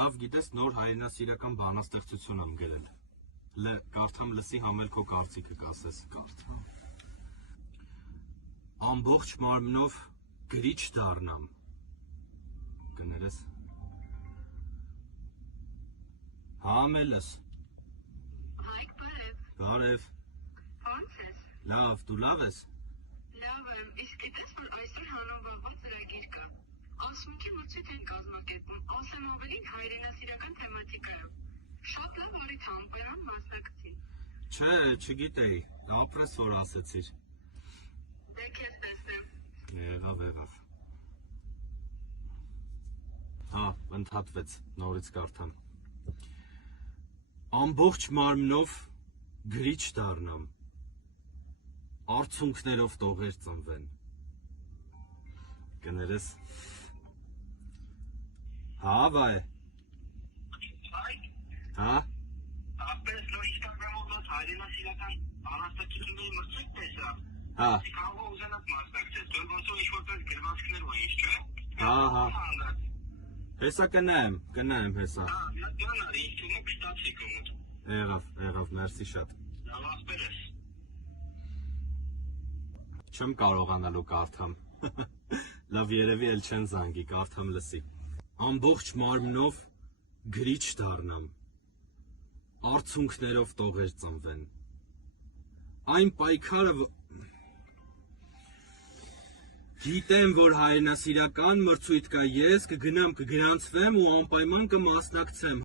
Լավ գիտես նոր հայրենասիրական բանաստեղծություն եմ գրել։ Կարդամ լսի համել քո կարծիքը կասես։ Կարդամ։ Ամբողջ մարմնով գրիչ դառնամ։ Կներես։ Հա ամելս։ Հայք բարև։ Բարև։ Ո՞նց ես։ Լավ, դու լավ ես։ Լավ եմ, իսկ գիտես որ այսօր հանրավաղված ծրագիր կա։ Ասմունքի մրցույթ են կազմակերպում, ասեմ ավելին հայրենասիրական թեմատիկայով։ Շատ լավ օրիթ անպայման մասնակցի։ Չէ, չգիտեի, ապրես որ ասեցիր։ Դե քեզ տեսնեմ։ Եղավ։ Հա, ընդհատվեց, նորից կարդամ։ Ամբողջ մարմնով գրիչ դառնամ, արցունքներով տողեր ծնվեն։ Կներես։ Հա, վայ։ Հա։ Ապրես նոր Instagram-ով հայրենասիրական բանաստեղծությունների մրցույթ տեսա։ Հա։ Կարող ուզենաս մասնակցես, դու ոնց որ ինչ-որ գրվածքներ ունես, չէ՞։ Հա։ Հեսա կնայեմ հեսա։ Հա, դրան արի, ինձ թվում է կստացի կոմոդ։ Եղավ, մերսի շատ։ Լավ ասպեր ես։ Չեմ կարողանալու կարդամ։ Լավ երևի էլ չեն զանգի, կարդամ լսի։ Ամբողջ մարմնով գրիչ դառնամ, արցունքներով տողեր ծնվեն։ Այն պայքարը գիտեմ, որ հայրենասիրական մրցույթ կա, ես կգնամ, կգրանցվեմ ու անպայման կմասնակցեմ։